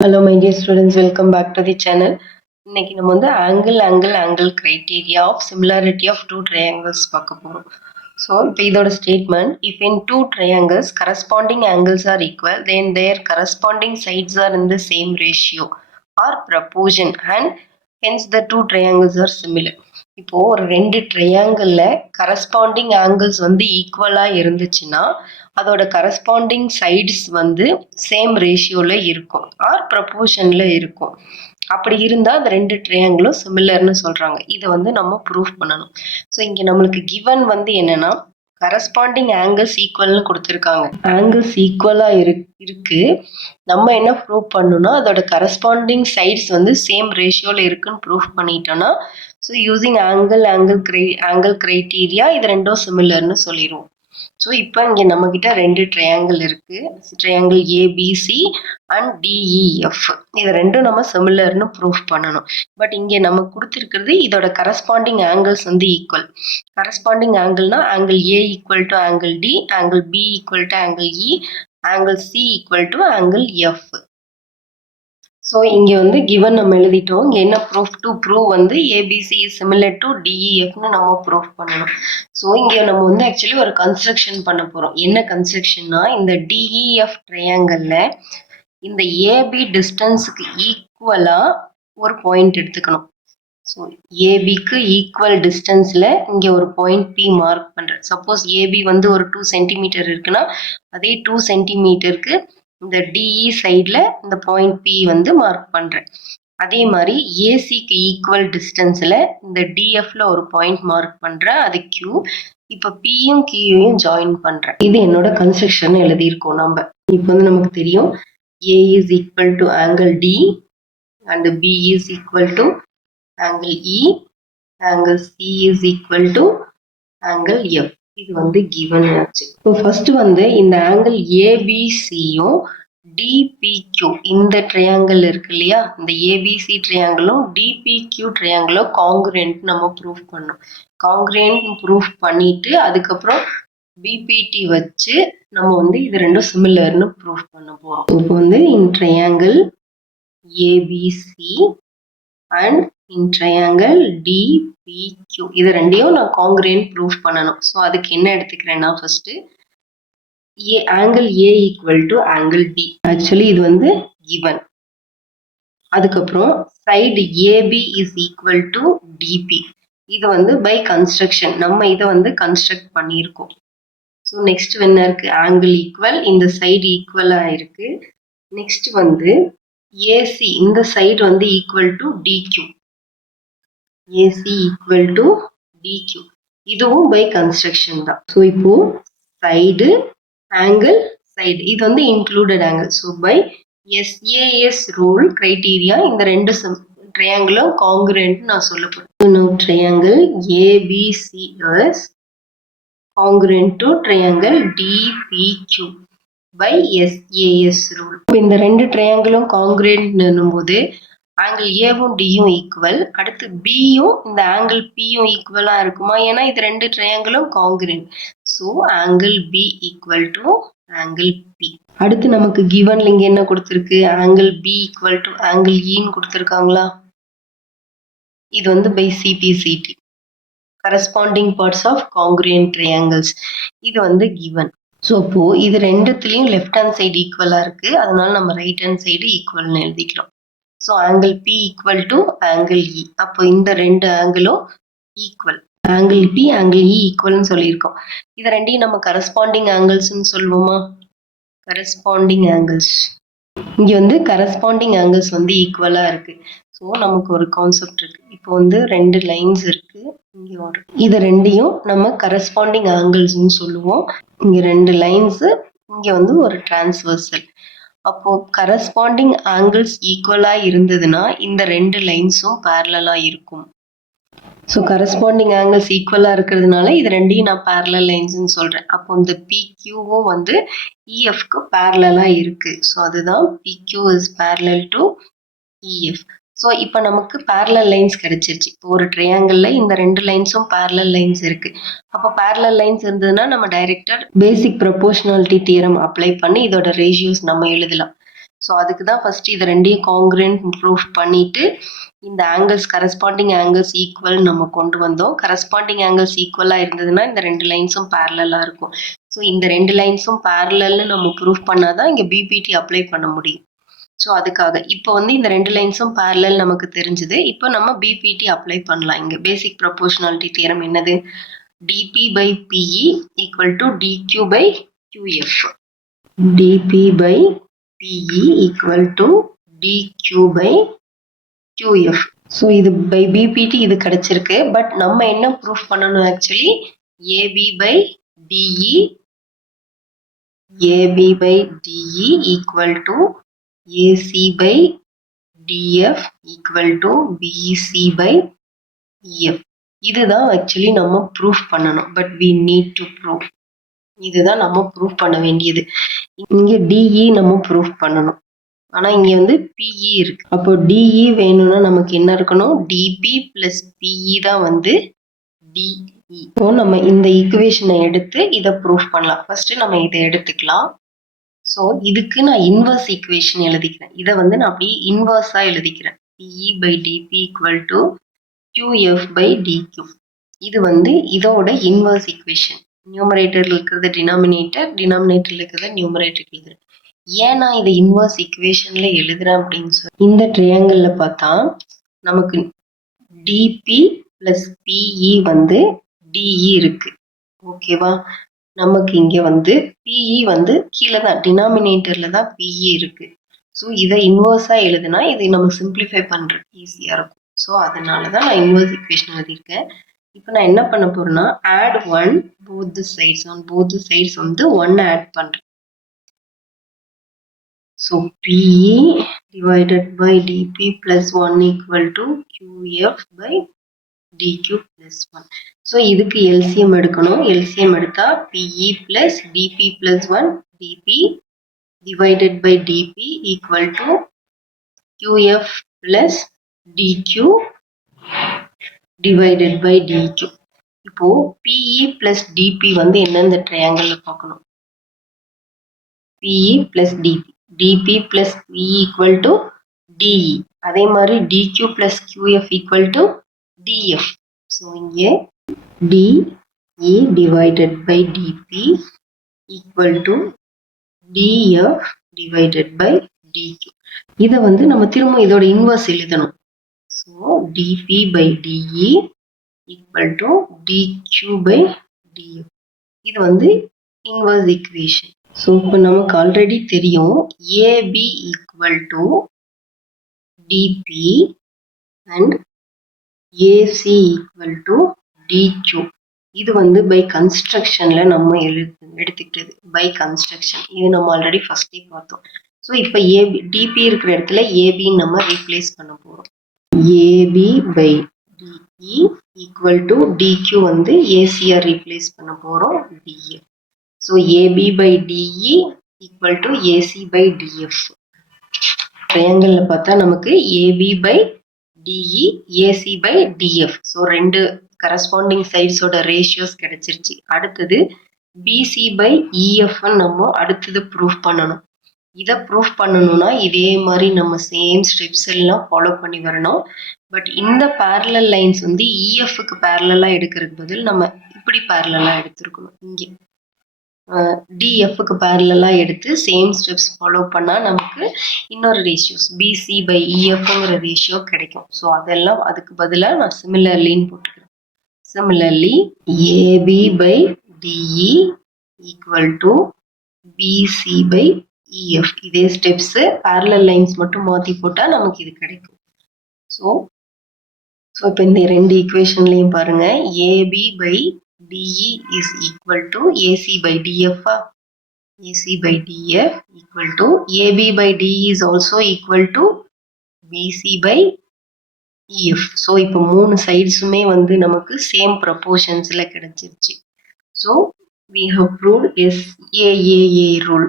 Hello my dear students, welcome back to the channel. இன்னைக்கு நம்ம வந்து angle criteria of similarity of two triangles பார்க்க போறோம். So இப்போ இதோட statement, if in two triangles corresponding angles are equal, then their corresponding sides are in the same ratio or proportion and hence the two triangles are similar. இப்போ ஒரு ரெண்டு ட்ரையாங்கிள்ல corresponding angles வந்து ஈக்குவலா இருந்துச்சுன்னா அதோட கரஸ்பாண்டிங் சைட்ஸ் வந்து same ரேஷியோல இருக்கும் R ப்ரப்போர்ஷன்ல இருக்கும். அப்படி இருந்தா அந்த ரெண்டு ட்ரையாங்கிளும் சிமிலர்னு சொல்றாங்க. இதை வந்து நம்ம ப்ரூஃப் பண்ணணும். ஸோ இங்க நம்மளுக்கு கிவன் வந்து என்னன்னா கரஸ்பாண்டிங் ஆங்கிள்ஸ் ஈக்குவல்னு கொடுத்துருக்காங்க. ஆங்கிள்ஸ் ஈக்குவலா இருக்கு. நம்ம என்ன ப்ரூவ் பண்ணணும்னா அதோட கரஸ்பாண்டிங் சைட்ஸ் வந்து சேம் ரேஷியோல இருக்குன்னு ப்ரூஃப் பண்ணிட்டோம்னா ஸோ யூசிங் ஆங்கிள் கிரைட்டீரியா இது ரெண்டும் சிமிலர்னு சொல்லிடுவோம். ஸோ இப்போ இங்கே நம்மக்கிட்ட ரெண்டு ட்ரையாங்கிள் இருக்கு. ட்ரையாங்கிள் ஏபிசி அண்ட் டிஇஎஃப் இது ரெண்டும் நம்ம சிமிலர்னு ப்ரூஃப் பண்ணணும். பட் இங்கே நம்ம கொடுத்துருக்கிறது இதோட கரஸ்பாண்டிங் ஆங்கிள்ஸ் வந்து ஈக்குவல். கரஸ்பாண்டிங் ஆங்கிள்னா angle A equal to angle D, angle B equal to angle E, angle C equal to angle F. So இங்கே வந்து கிவன் நம்ம எழுதிட்டோம். இங்கே என்ன ப்ரூஃப் டு ப்ரூவ் வந்து ஏபிசி இஸ் சிமிலர் டு டிஇஎஃப்னு நம்ம ப்ரூஃப் பண்ணணும். ஸோ இங்கே நம்ம வந்து ஆக்சுவலி ஒரு கன்ஸ்ட்ரக்ஷன் பண்ண போகிறோம். என்ன கன்ஸ்ட்ரக்ஷன்னா இந்த டிஇஎஃப் ட்ரையாங்கல்ல இந்த ஏபி டிஸ்டன்ஸுக்கு ஈக்குவலாக ஒரு பாயிண்ட் எடுத்துக்கணும். ஸோ ஏபிக்கு ஈக்குவல் டிஸ்டன்ஸில் இங்கே ஒரு பாயிண்ட் பி மார்க் பண்ணுறேன். சப்போஸ் ஏபி வந்து ஒரு 2 சென்டிமீட்டர் இருக்குன்னா அதே 2 சென்டிமீட்டருக்கு இந்த டிஇ சைடில் இந்த பாயிண்ட் பி வந்து மார்க் பண்ணுறேன். அதே மாதிரி ஏசிக்கு ஈக்குவல் டிஸ்டன்ஸில் இந்த டிஎஃப்ல ஒரு பாயிண்ட் மார்க் பண்ணுறேன், அது கியூ. இப்போ பியும் கியூயும் ஜாயின் பண்ணுறேன். இது என்னோட கன்ஸ்ட்ரக்ஷன் எழுதியிருக்கோம் நம்ம. இப்போ வந்து நமக்கு தெரியும் A is equal to angle D and B is equal to angle E, angle C is equal to angle F. இது வந்து கிவன் ஆச்சு. இப்போ ஃபர்ஸ்ட் வந்து இந்த ஆங்கிள் ஏபிசியும் டிபிக்யூ இந்த ட்ரையாங்கிள் இருக்கு இல்லையா, இந்த ஏபிசி ட்ரையாங்கிளும் டிபிக்யூ ட்ரையாங்கிளும் காங்குரண்ட் நம்ம ப்ரூஃப் பண்ணோம். காங்குரண்ட் ப்ரூஃப் பண்ணிட்டு அதுக்கப்புறம் பிபிடி வச்சு நம்ம வந்து இது ரெண்டும் சிமிலர்னு ப்ரூஃப் பண்ண போறோம். இப்போ வந்து in triangle ABC and in triangle DPQ இது ரெண்டையும் நான் காங்குரண்ட் ப்ரூஃப் பண்ணணும். ஸோ அதுக்கு என்ன எடுத்துக்கிறேன்னா first angle A equal to angle D, actually இது வந்து கிவன். அதுக்கப்புறம் side AB is equal to DP, இது வந்து பை கன்ஸ்ட்ரக்ஷன் நம்ம இதை வந்து கன்ஸ்ட்ரக்ட் பண்ணியிருக்கோம். ஸோ நெக்ஸ்ட் என்ன இருக்கு, ஆங்கிள் ஈக்குவல், இந்த சைடு ஈக்குவலா இருக்கு. நெக்ஸ்ட் வந்து ஏசி இந்த சைடு வந்து equal to DQ, AC equal to DQ, இதுவும் பை கன்ஸ்ட்ரக்ஷன் தான். ஸோ இப்போ சைடு ஆங்கிள் சைடு இது வந்து included angle. So by SAS rule criteria இந்த ரெண்டு ட்ரையாங்கிளும் காங்குரண்ட் நான் சொல்ல போறேன். Triangle ABC is congruent to triangle DPQ by SAS rule. இந்த ரெண்டு ட்ரையாங்கிளும் காங்குரண்ட் போது ஆங்கிள் ஏவும் டியும் ஈக்குவல், அடுத்து பியும் இந்த ஆங்கிள் பியும் ஈக்குவலா இருக்குமா, ஏன்னா இது ரெண்டு ட்ரையாங்கிளும் congruent. So angle B equal to angle B. அடுத்து நமக்கு கிவன்ல இங்க என்ன கொடுத்துருக்கு, angle B equal to angle இன்னு கொடுத்துருக்காங்களா. இது வந்து by CPCT corresponding parts of congruent triangles, இது வந்து கிவன். ஸோ அப்போ இது ரெண்டுத்துலயும் லெஃப்ட் ஹேண்ட் சைடு ஈக்குவலா இருக்கு, அதனால நம்ம ரைட் ஹேண்ட் சைடு ஈக்குவல்னு எழுதிக்கிறோம். So angle B equal to angle E, அப்போ இந்த ரெண்டு ஆங்கிளும் equal. Angle B angle E ஈக்குவல்னு சொல்லியிருக்கோம். இது ரெண்டையும் நம்ம கரஸ்பாண்டிங் ஆங்கிள்ஸ்ன்னு சொல்லுவோமா, கரஸ்பாண்டிங் ஆங்கிள்ஸ். இங்க வந்து கரஸ்பாண்டிங் ஆங்கிள்ஸ் வந்து ஈக்குவலா இருக்கு. ஸோ நமக்கு ஒரு கான்செப்ட் இருக்கு. இப்போ வந்து ரெண்டு லைன்ஸ் இருக்கு, இங்க ஒரு இது ரெண்டையும் நம்ம கரஸ்பாண்டிங் ஆங்கிள்ஸ்ன்னு சொல்லுவோம். இங்க ரெண்டு லைன்ஸ், இங்க வந்து ஒரு டிரான்ஸ்வர்சல். அப்போ கரஸ்பாண்டிங் ஆங்கிள்ஸ் ஈக்குவலா இருந்ததுன்னா இந்த ரெண்டு லைன்ஸும் பேரலலா இருக்கும். ஸோ கரஸ்பாண்டிங் ஆங்கிள்ஸ் ஈக்குவலா இருக்கிறதுனால இது ரெண்டையும் நான் பேரலல் லைன்ஸ்ன்னு சொல்றேன். அப்போ இந்த பிக்யூவும் வந்து இஎஃப்க்கு பேரலலா இருக்கு. ஸோ அதுதான் பிக்யூ is parallel to EF. So இப்போ நமக்கு பேரலல் லைன்ஸ் கிடைச்சிருச்சு. இப்போ ஒரு ட்ரையாங்கிளில் இந்த ரெண்டு லைன்ஸும் பேரலல் லைன்ஸ் இருக்கு. அப்போ பேரலல் லைன்ஸ் இருந்ததுன்னா நம்ம டைரக்டா பேசிக் ப்ரொபோர்ஷனாலிட்டி தியரம் அப்ளை பண்ணி இதோட ரேஷியோஸ் நம்ம எழுதலாம். ஸோ அதுக்கு தான் ஃபர்ஸ்ட் இது ரெண்டையும் காங்கிரண்ட் ப்ரூஃப் பண்ணிட்டு இந்த ஆங்கிள்ஸ் கரஸ்பாண்டிங் ஆங்கிள்ஸ் ஈக்குவல் நம்ம கொண்டு வந்தோம். கரஸ்பாண்டிங் ஆங்கிள்ஸ் ஈக்குவலாக இருந்ததுன்னா இந்த ரெண்டு லைன்ஸும் பேரலாக இருக்கும். ஸோ இந்த ரெண்டு லைன்ஸும் பேரலல்னு நம்ம ப்ரூஃப் பண்ணாதான் இங்கே பிபிடி அப்ளை பண்ண முடியும். ஸோ அதுக்காக இப்போ வந்து இந்த ரெண்டு லைன்ஸும் பேரலல் நமக்கு தெரிஞ்சுது. இப்போ நம்ம பிபிடி அப்ளை பண்ணலாம். இங்கே பேசிக் ப்ரொபோர்ஷனாலிட்டி தியரம் என்னது? dp by pe equal to dq by qf. dp by pe equal to dq by qf. So இது பை பிபிடி இது கிடைச்சிருக்கு. பட் நம்ம என்ன ப்ரூஃப் பண்ணணும்? Actually ab by de equal to ac by df equal to bc by ef. இதுதான் actually நம்ம proof பண்ணணும். But we need to prove. இதுதான் நம்ம ப்ரூஃப் பண்ண வேண்டியது. இங்க டிஇ நம்ம ப்ரூஃப் பண்ணணும். ஆனா இங்க வந்து பிஇ இருக்கு. அப்போ டிஇ வேணும்னா நமக்கு என்ன இருக்கணும்? டிபி பிளஸ் பிஇ தான் வந்து டிஇ. இப்போ நம்ம இந்த ஈக்குவேஷனை எடுத்து இதை ப்ரூஃப் பண்ணலாம். ஃபர்ஸ்ட் நம்ம இதை எடுத்துக்கலாம். ஸோ இதுக்கு நான் இன்வர்ஸ் ஈக்குவேஷன் எழுதிக்கிறேன். இதை வந்து நான் அப்படியே இன்வர்ஸா எழுதிக்கிறேன். PE by DP equal to QF by DQ. இது வந்து இதோட இன்வர்ஸ் ஈக்குவேஷன். நியூமரேட்டர்ல இருக்கிறது டினாமினேட்டர், டினாமினேட்டர்ல இருக்கிறது நியூமரேட்டர் எழுதுறேன். ஏன் நான் இதை இன்வர்ஸ் ஈக்குவேஷன்ல எழுதுறேன் அப்படின்னு சொல்லி இந்த ட்ரையாங்கிள்ல பார்த்தா நமக்கு டிபி பிளஸ் பிஇ வந்து டிஇ இருக்கு. ஓகேவா? நமக்கு இங்க வந்து பிஇ வந்து கீழே தான் டினாமினேட்டர்ல தான் பிஇ இருக்கு. ஸோ இதை இன்வர்ஸா எழுதுனா இது நம்ம சிம்பிளிஃபை பண்றதுக்கு ஈஸியா இருக்கும். ஸோ அதனால தான் நான் இன்வர்ஸ் ஈக்குவேஷன் எழுதியிருக்கேன். இப்போ நான் என்ன பண்ண போறேன்னா add one both the sides. On both the sides வந்து 1 ஆட் பண்றேன். So PE divided by DP plus 1 equal to QF by DQ plus 1. So இதுக்கு LCM எடுக்கணும். LCM எடுத்தா PE plus DP plus 1 DP divided by DP equal to QF plus DQ divided by DQ. இப்போ PE plus DP வந்து என்ன இந்த ட்ரையாங்கிள்ல பார்க்கணும். PE plus DP. DP plus PE equal to DE. அதே மாதிரி DQ plus QF equal to DF. So இங்கே DE divided by DP equal to DF divided by DQ. இதை வந்து நம்ம திரும்ப இதோட இன்வர்ஸ் எழுதணும். So DP by DE equal to DQ by DF. இது வந்து இன்வர்ஸ் ஈக்குவேஷன். ஸோ இப்போ நமக்கு ஆல்ரெடி தெரியும் AB equal to DP and AC equal to DQ. இது வந்து பை கன்ஸ்ட்ரக்ஷன்ல நம்ம எடுத்துக்கிட்டது. பை கன்ஸ்ட்ரக்ஷன் இது நம்ம ஆல்ரெடி ஃபர்ஸ்டே பார்த்தோம். ஸோ இப்போ ஏபி டிபி இருக்கிற இடத்துல ஏபின்னு நம்ம ரீப்ளேஸ் பண்ண போறோம். AB by DE equal to DQ வந்து ஏசிஆர் ரீப்ளேஸ் பண்ண போறோம் DF. So AB by DE equal to AC by DF. ட்ரையாங்கிள்ல பார்த்தா நமக்கு AB by DE AC by DF. So ரெண்டு கரஸ்பாண்டிங் சைட்ஸோட ரேஷியோஸ் கிடைச்சிருச்சு. அடுத்தது பிசி பை இஎஃப் நம்ம அடுத்தது ப்ரூஃப் பண்ணணும். இதை ப்ரூஃப் பண்ணணும்னா இதே மாதிரி நம்ம சேம் ஸ்டெப்ஸ் எல்லாம் ஃபாலோ பண்ணி வரணும். பட் இந்த பேரலல் லைன்ஸ் வந்து இஎஃப்க்கு பேரலா எடுக்கிறதுக்கு பதில் நம்ம இப்படி பேரலா எடுத்திருக்கணும். இங்கே டிஎஃப்க்கு பேரலா எடுத்து சேம் ஸ்டெப்ஸ் ஃபாலோ பண்ணா நமக்கு இன்னொரு ரேஷியோஸ் பிசி பை இஎஃப்ங்கிற ரேஷியோ கிடைக்கும். ஸோ அதெல்லாம் அதுக்கு பதிலாக நான் சிமிலர்லின்னு போட்டுக்கிறேன். Similarly AB by DE equal to BC by EF. இதே ஸ்டெப்ஸ் பேரலல் லைன்ஸ் மட்டும் மாற்றி போட்டால் நமக்கு இது கிடைக்கும். ஸோ இப்போ இந்த ரெண்டு ஈக்குவேஷன்லையும் பாருங்க AB by DE is equal to AC by DF. AC by DF equal to AB by DE is also equal to BC by EF. So இப்போ மூணு சைட்ஸுமே வந்து நமக்கு சேம் ப்ரொபோர்ஷன்ஸில் கிடைச்சிருச்சு. So we have proved SAAA rule.